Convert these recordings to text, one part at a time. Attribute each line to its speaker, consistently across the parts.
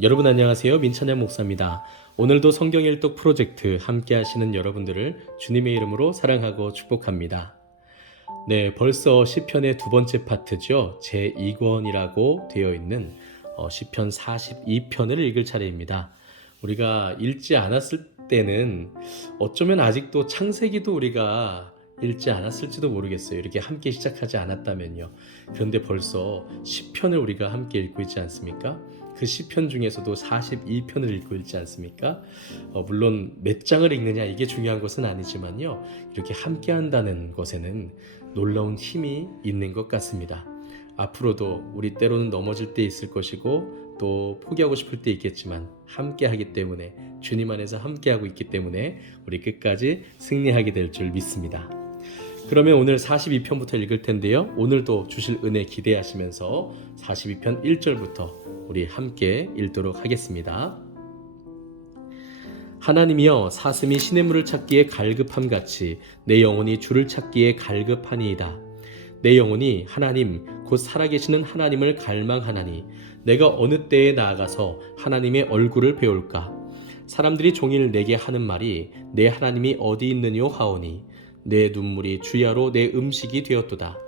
Speaker 1: 여러분 안녕하세요. 민찬양 목사입니다. 오늘도 성경 일독 프로젝트 함께 하시는 여러분들을 주님의 이름으로 사랑하고 축복합니다. 네, 벌써 시편의 두 번째 파트죠. 제 2권이라고 되어 있는 어, 시편 42편을 읽을 차례입니다. 우리가 읽지 않았을 때는 어쩌면 아직도 창세기도 우리가 읽지 않았을지도 모르겠어요. 이렇게 함께 시작하지 않았다면요. 그런데 벌써 시편을 우리가 함께 읽고 있지 않습니까? 그 시편 중에서도 42편을 읽고 있지 않습니까? 어, 물론 몇 장을 읽느냐 이게 중요한 것은 아니지만요. 이렇게 함께 한다는 것에는 놀라운 힘이 있는 것 같습니다. 앞으로도 우리 때로는 넘어질 때 있을 것이고 또 포기하고 싶을 때 있겠지만 함께 하기 때문에 주님 안에서 함께 하고 있기 때문에 우리 끝까지 승리하게 될 줄 믿습니다. 그러면 오늘 42편부터 읽을 텐데요. 오늘도 주실 은혜 기대하시면서 42편 1절부터 우리 함께 읽도록 하겠습니다. 하나님이여 사슴이 시냇물을 찾기에 갈급함 같이 내 영혼이 주를 찾기에 갈급하니이다. 내 영혼이 하나님 곧 살아계시는 하나님을 갈망하나니 내가 어느 때에 나아가서 하나님의 얼굴을 배울까? 사람들이 종일 내게 하는 말이 내 하나님이 어디 있느뇨 하오니 내 눈물이 주야로 내 음식이 되었도다.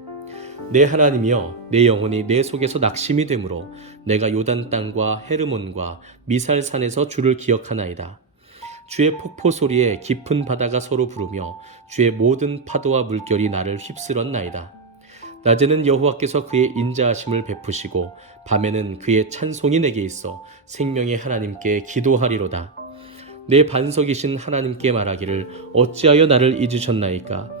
Speaker 1: 내 하나님이여 내 영혼이 내 속에서 낙심이 되므로 내가 요단 땅과 헤르몬과 미살 산에서 주를 기억하나이다. 주의 폭포 소리에 깊은 바다가 서로 부르며 주의 모든 파도와 물결이 나를 휩쓸었나이다. 낮에는 여호와께서 그의 인자하심을 베푸시고 밤에는 그의 찬송이 내게 있어 생명의 하나님께 기도하리로다. 내 반석이신 하나님께 말하기를 어찌하여 나를 잊으셨나이까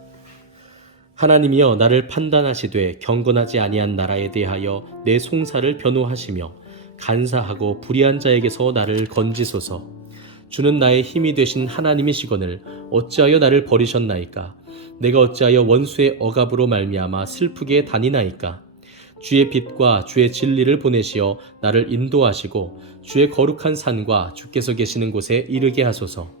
Speaker 1: 하나님이여 나를 판단하시되 경건하지 아니한 나라에 대하여 내 송사를 변호하시며 간사하고 불의한 자에게서 나를 건지소서. 주는 나의 힘이 되신 하나님이시거늘 어찌하여 나를 버리셨나이까? 내가 어찌하여 원수의 억압으로 말미암아 슬프게 다니나이까? 주의 빛과 주의 진리를 보내시어 나를 인도하시고 주의 거룩한 산과 주께서 계시는 곳에 이르게 하소서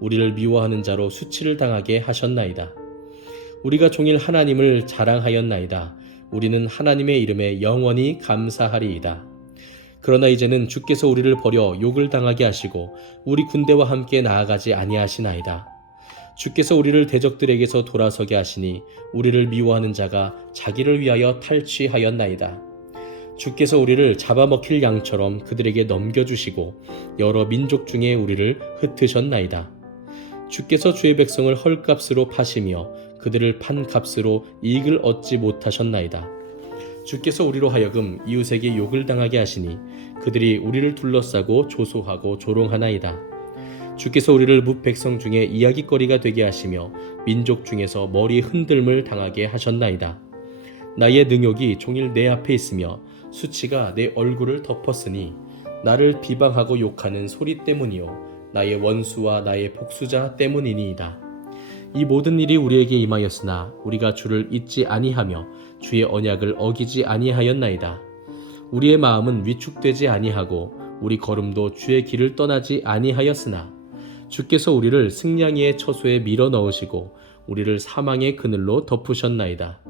Speaker 1: 우리를 미워하는 자로 수치를 당하게 하셨나이다. 우리가 종일 하나님을 자랑하였나이다. 우리는 하나님의 이름에 영원히 감사하리이다. 그러나 이제는 주께서 우리를 버려 욕을 당하게 하시고 우리 군대와 함께 나아가지 아니하시나이다. 주께서 우리를 대적들에게서 돌아서게 하시니 우리를 미워하는 자가 자기를 위하여 탈취하였나이다. 주께서 우리를 잡아먹힐 양처럼 그들에게 넘겨주시고 여러 민족 중에 우리를 흩으셨나이다. 주께서 주의 백성을 헐값으로 파시며 그들을 판 값으로 이익을 얻지 못하셨나이다. 주께서 우리로 하여금 이웃에게 욕을 당하게 하시니 그들이 우리를 둘러싸고 조소하고 조롱하나이다. 주께서 우리를 무 백성 중에 이야기거리가 되게 하시며 민족 중에서 머리 흔들물 당하게 하셨나이다. 나의 능욕이 종일 내 앞에 있으며 수치가 내 얼굴을 덮었으니 나를 비방하고 욕하는 소리 때문이요 나의 원수와 나의 복수자 때문이니이다. 이 모든 일이 우리에게 임하였으나 우리가 주를 잊지 아니하며 주의 언약을 어기지 아니하였나이다. 우리의 마음은 위축되지 아니하고 우리 걸음도 주의 길을 떠나지 아니하였으나 주께서 우리를 승냥이의 처소에 밀어 넣으시고 우리를 사망의 그늘로 덮으셨나이다.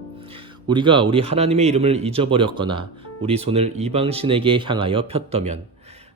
Speaker 1: 우리가 우리 하나님의 이름을 잊어버렸거나 우리 손을 이방 신에게 향하여 폈더면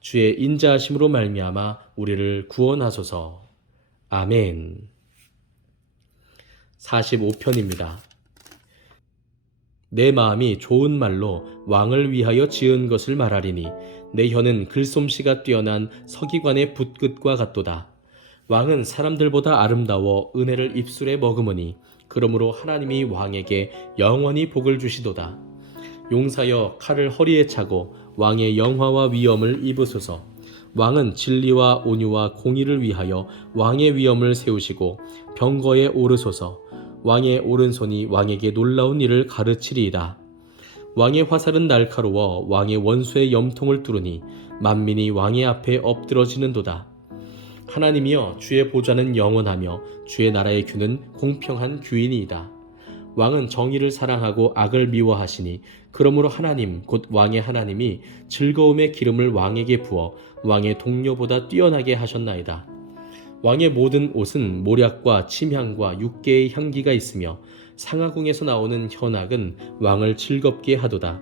Speaker 1: 주의 인자하심으로 말미암아 우리를 구원하소서. 아멘. 45편입니다. 내 마음이 좋은 말로 왕을 위하여 지은 것을 말하리니 내 혀는 글솜씨가 뛰어난 서기관의 붓끝과 같도다. 왕은 사람들보다 아름다워 은혜를 입술에 머금으니 그러므로 하나님이 왕에게 영원히 복을 주시도다. 용사여 칼을 허리에 차고 왕의 영화와 위엄을 입으소서. 왕은 진리와 온유와 공의를 위하여 왕의 위엄을 세우시고 병거에 오르소서. 왕의 오른손이 왕에게 놀라운 일을 가르치리이다. 왕의 화살은 날카로워 왕의 원수의 염통을 뚫으니 만민이 왕의 앞에 엎드러지는도다. 하나님이여 주의 보좌는 영원하며 주의 나라의 규는 공평한 규인이다. 왕은 정의를 사랑하고 악을 미워하시니 그러므로 하나님 곧 왕의 하나님이 즐거움의 기름을 왕에게 부어 왕의 동료보다 뛰어나게 하셨나이다. 왕의 모든 옷은 모략과 침향과 육개의 향기가 있으며 상하궁에서 나오는 현악은 왕을 즐겁게 하도다.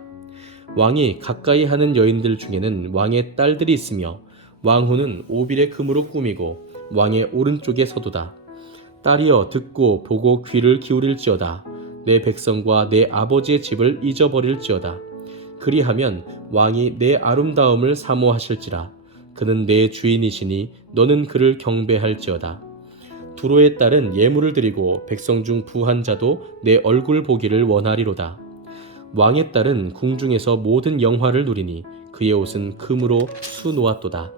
Speaker 1: 왕이 가까이 하는 여인들 중에는 왕의 딸들이 있으며 왕후는 오빌의 금으로 꾸미고 왕의 오른쪽에 서도다. 딸이여 듣고 보고 귀를 기울일지어다. 내 백성과 내 아버지의 집을 잊어버릴지어다. 그리하면 왕이 내 아름다움을 사모하실지라. 그는 내 주인이시니 너는 그를 경배할지어다. 두로의 딸은 예물을 드리고 백성 중 부한 자도 내 얼굴 보기를 원하리로다. 왕의 딸은 궁중에서 모든 영화를 누리니 그의 옷은 금으로 수놓았도다.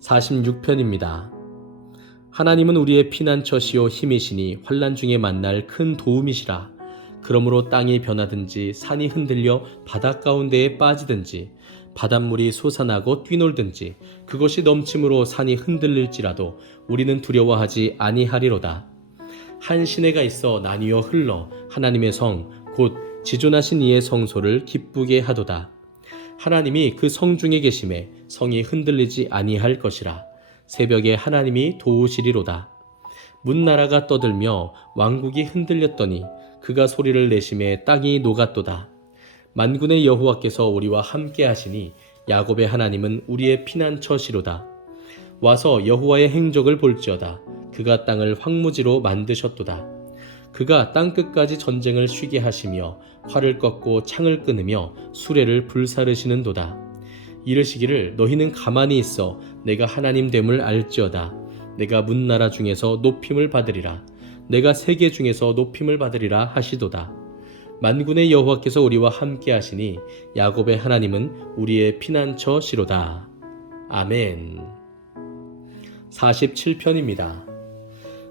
Speaker 1: 46편입니다. 하나님은 우리의 피난처시요 힘이시니 환란 중에 만날 큰 도움이시라. 그러므로 땅이 변하든지 산이 흔들려 바닷 가운데에 빠지든지 바닷물이 솟아나고 뛰놀든지 그것이 넘침으로 산이 흔들릴지라도 우리는 두려워하지 아니하리로다. 한 시내가 있어 나뉘어 흘러 하나님의 성 곧 지존하신 이의 성소를 기쁘게 하도다. 하나님이 그 성 중에 계심에 성이 흔들리지 아니할 것이라 새벽에 하나님이 도우시리로다. 문나라가 떠들며 왕국이 흔들렸더니 그가 소리를 내심에 땅이 녹았도다. 만군의 여호와께서 우리와 함께 하시니 야곱의 하나님은 우리의 피난처시로다. 와서 여호와의 행적을 볼지어다. 그가 땅을 황무지로 만드셨도다. 그가 땅 끝까지 전쟁을 쉬게 하시며 활을 꺾고 창을 끊으며 수레를 불사르시는도다. 이르시기를 너희는 가만히 있어 내가 하나님 됨을 알지어다. 내가 문나라 중에서 높임을 받으리라. 내가 세계 중에서 높임을 받으리라 하시도다. 만군의 여호와께서 우리와 함께 하시니 야곱의 하나님은 우리의 피난처시로다. 아멘. 47편입니다.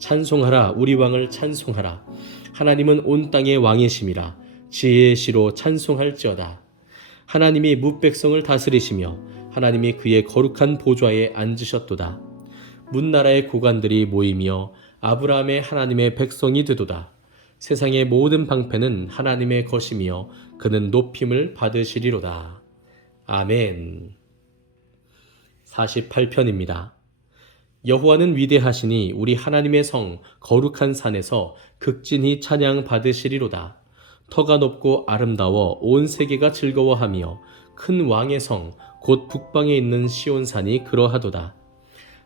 Speaker 1: 찬송하라 우리 왕을 찬송하라. 하나님은 온 땅의 왕이심이라 지혜의 시로 찬송할지어다. 하나님이 뭇백성을 다스리시며 하나님이 그의 거룩한 보좌에 앉으셨도다. 문나라의 고관들이 모이며 아브라함의 하나님의 백성이 되도다. 세상의 모든 방패는 하나님의 것이며 그는 높임을 받으시리로다. 아멘. 48편입니다. 여호와는 위대하시니 우리 하나님의 성 거룩한 산에서 극진히 찬양 받으시리로다. 터가 높고 아름다워 온 세계가 즐거워하며 큰 왕의 성 곧 북방에 있는 시온산이 그러하도다.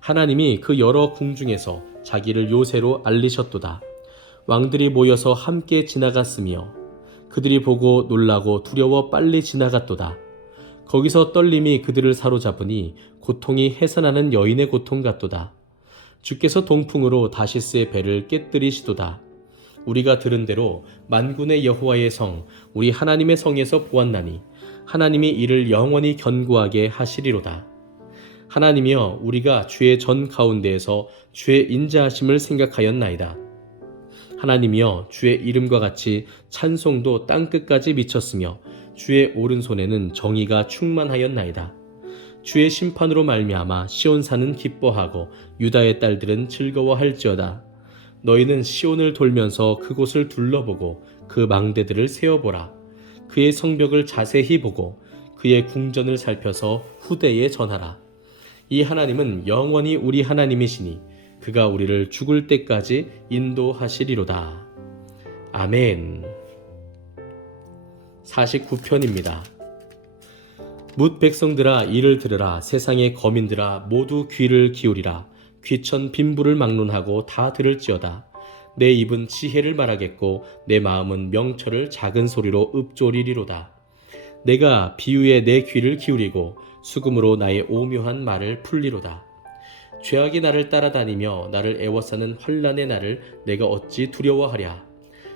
Speaker 1: 하나님이 그 여러 궁중에서 자기를 요새로 알리셨도다. 왕들이 모여서 함께 지나갔으며 그들이 보고 놀라고 두려워 빨리 지나갔도다. 거기서 떨림이 그들을 사로잡으니 고통이 해산하는 여인의 고통 같도다. 주께서 동풍으로 다시스의 배를 깨뜨리시도다. 우리가 들은 대로 만군의 여호와의 성, 우리 하나님의 성에서 보았나니 하나님이 이를 영원히 견고하게 하시리로다. 하나님이여 우리가 주의 전 가운데에서 주의 인자하심을 생각하였나이다. 하나님이여 주의 이름과 같이 찬송도 땅 끝까지 미쳤으며 주의 오른손에는 정의가 충만하였나이다. 주의 심판으로 말미암아 시온산은 기뻐하고 유다의 딸들은 즐거워할지어다. 너희는 시온을 돌면서 그곳을 둘러보고 그 망대들을 세어보라. 그의 성벽을 자세히 보고 그의 궁전을 살펴서 후대에 전하라. 이 하나님은 영원히 우리 하나님이시니 그가 우리를 죽을 때까지 인도하시리로다. 아멘. 49편입니다. 묻 백성들아 이를 들으라. 세상의 거민들아 모두 귀를 기울이라. 귀천 빈부를 막론하고 다 들을지어다. 내 입은 지혜를 말하겠고 내 마음은 명철을 작은 소리로 읊조리리로다. 내가 비유에 내 귀를 기울이고 수금으로 나의 오묘한 말을 풀리로다. 죄악이 나를 따라다니며 나를 애워싸는 환란의 나를 내가 어찌 두려워하랴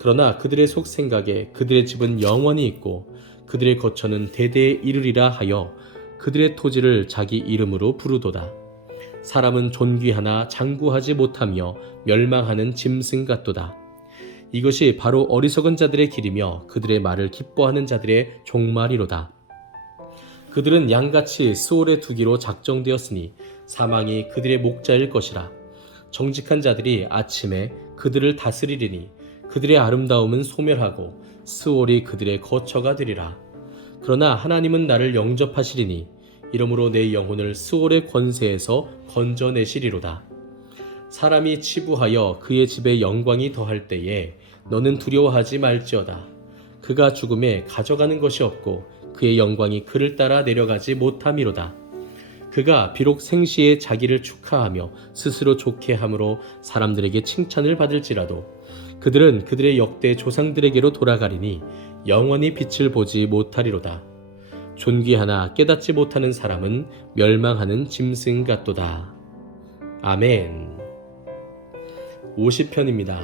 Speaker 1: 그러나 그들의 속 생각에 그들의 집은 영원히 있고 그들의 거처는 대대에 이르리라 하여 그들의 토지를 자기 이름으로 부르도다. 사람은 존귀하나 장구하지 못하며 멸망하는 짐승 같도다. 이것이 바로 어리석은 자들의 길이며 그들의 말을 기뻐하는 자들의 종말이로다. 그들은 양같이 스올에 두기로 작정되었으니 사망이 그들의 목자일 것이라. 정직한 자들이 아침에 그들을 다스리리니 그들의 아름다움은 소멸하고 스올이 그들의 거처가 되리라. 그러나 하나님은 나를 영접하시리니 이러므로 내 영혼을 스올의 권세에서 건져내시리로다. 사람이 치부하여 그의 집에 영광이 더할 때에 너는 두려워하지 말지어다. 그가 죽음에 가져가는 것이 없고 그의 영광이 그를 따라 내려가지 못함이로다. 그가 비록 생시에 자기를 축하하며 스스로 좋게 함으로 사람들에게 칭찬을 받을지라도 그들은 그들의 역대 조상들에게로 돌아가리니 영원히 빛을 보지 못하리로다. 존귀하나 깨닫지 못하는 사람은 멸망하는 짐승 같도다. 아멘. 50편입니다.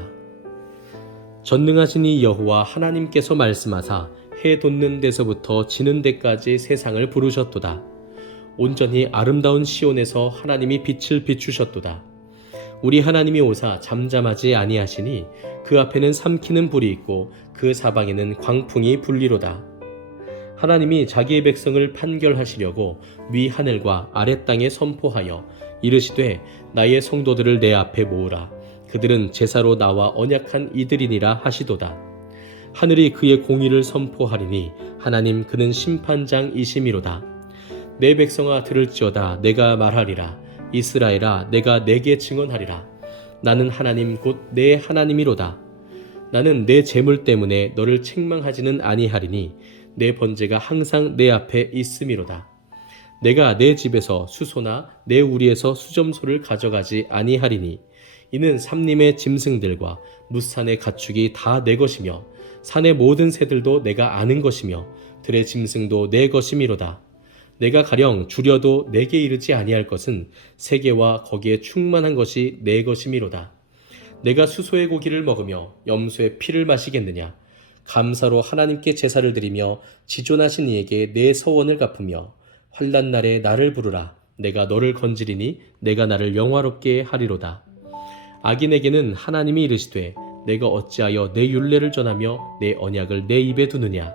Speaker 1: 전능하신 이 여호와 하나님께서 말씀하사 해 돋는 데서부터 지는 데까지 세상을 부르셨도다. 온전히 아름다운 시온에서 하나님이 빛을 비추셨도다. 우리 하나님이 오사 잠잠하지 아니하시니 그 앞에는 삼키는 불이 있고 그 사방에는 광풍이 불리로다. 하나님이 자기의 백성을 판결하시려고 위 하늘과 아래 땅에 선포하여 이르시되 나의 성도들을 내 앞에 모으라. 그들은 제사로 나와 언약한 이들이니라 하시도다. 하늘이 그의 공의를 선포하리니 하나님 그는 심판장이심이로다. 내 백성아 들을지어다 내가 말하리라 이스라엘아 내가 내게 증언하리라. 나는 하나님 곧 내 하나님이로다. 나는 내 재물 때문에 너를 책망하지는 아니하리니 내 번제가 항상 내 앞에 있음이로다. 내가 내 집에서 수소나 내 우리에서 수점소를 가져가지 아니하리니 이는 삼림의 짐승들과 무산의 가축이 다 내 것이며 산의 모든 새들도 내가 아는 것이며 들의 짐승도 내 것이미로다 내가 가령 줄여도 내게 이르지 아니할 것은 세계와 거기에 충만한 것이 내 것이미로다. 내가 수소의 고기를 먹으며 염소의 피를 마시겠느냐? 감사로 하나님께 제사를 드리며 지존하신 이에게 내 서원을 갚으며 환란 날에 나를 부르라. 내가 너를 건지리니 내가 나를 영화롭게 하리로다. 악인에게는 하나님이 이르시되 내가 어찌하여 내 율례를 전하며 내 언약을 내 입에 두느냐?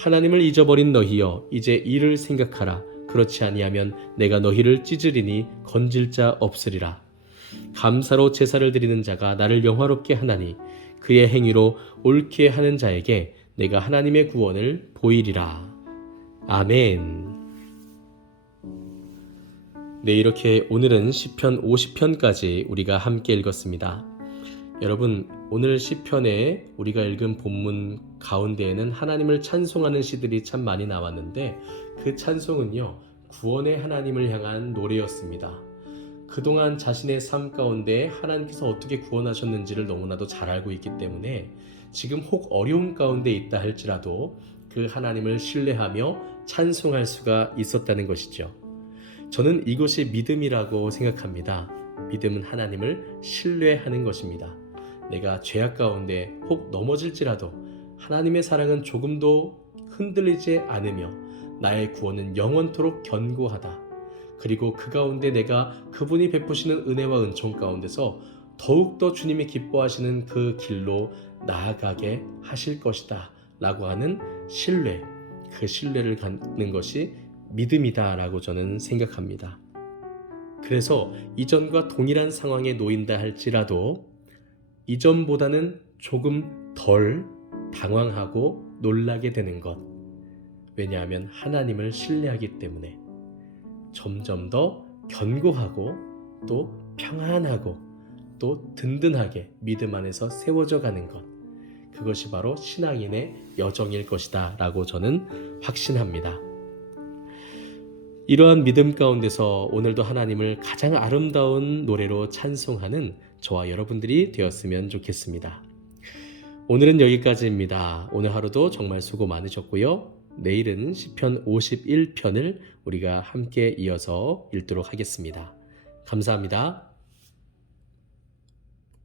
Speaker 1: 하나님을 잊어버린 너희여 이제 이를 생각하라. 그렇지 아니하면 내가 너희를 찢으리니 건질 자 없으리라. 감사로 제사를 드리는 자가 나를 영화롭게 하나니 그의 행위로 옳게 하는 자에게 내가 하나님의 구원을 보이리라. 아멘. 네 이렇게 오늘은 시편 50편까지 우리가 함께 읽었습니다 여러분 오늘 시편에 우리가 읽은 본문 가운데에는 하나님을 찬송하는 시들이 참 많이 나왔는데 그 찬송은요 구원의 하나님을 향한 노래였습니다. 그동안 자신의 삶 가운데 하나님께서 어떻게 구원하셨는지를 너무나도 잘 알고 있기 때문에 지금 혹 어려운 가운데 있다 할지라도 그 하나님을 신뢰하며 찬송할 수가 있었다는 것이죠. 저는 이것이 믿음이라고 생각합니다. 믿음은 하나님을 신뢰하는 것입니다. 내가 죄악 가운데 혹 넘어질지라도 하나님의 사랑은 조금도 흔들리지 않으며 나의 구원은 영원토록 견고하다. 그리고 그 가운데 내가 그분이 베푸시는 은혜와 은총 가운데서 더욱더 주님이 기뻐하시는 그 길로 나아가게 하실 것이다. 라고 하는 신뢰, 그 신뢰를 갖는 것이 믿음이다. 라고 저는 생각합니다. 그래서 이전과 동일한 상황에 놓인다 할지라도 이전보다는 조금 덜 당황하고 놀라게 되는 것. 왜냐하면 하나님을 신뢰하기 때문에 점점 더 견고하고 또 평안하고 또 든든하게 믿음 안에서 세워져 가는 것. 그것이 바로 신앙인의 여정일 것이다 라고 저는 확신합니다. 이러한 믿음 가운데서 오늘도 하나님을 가장 아름다운 노래로 찬송하는 저와 여러분들이 되었으면 좋겠습니다. 오늘은 여기까지입니다. 오늘 하루도 정말 수고 많으셨고요. 내일은 시편 51편을 우리가 함께 이어서 읽도록 하겠습니다. 감사합니다.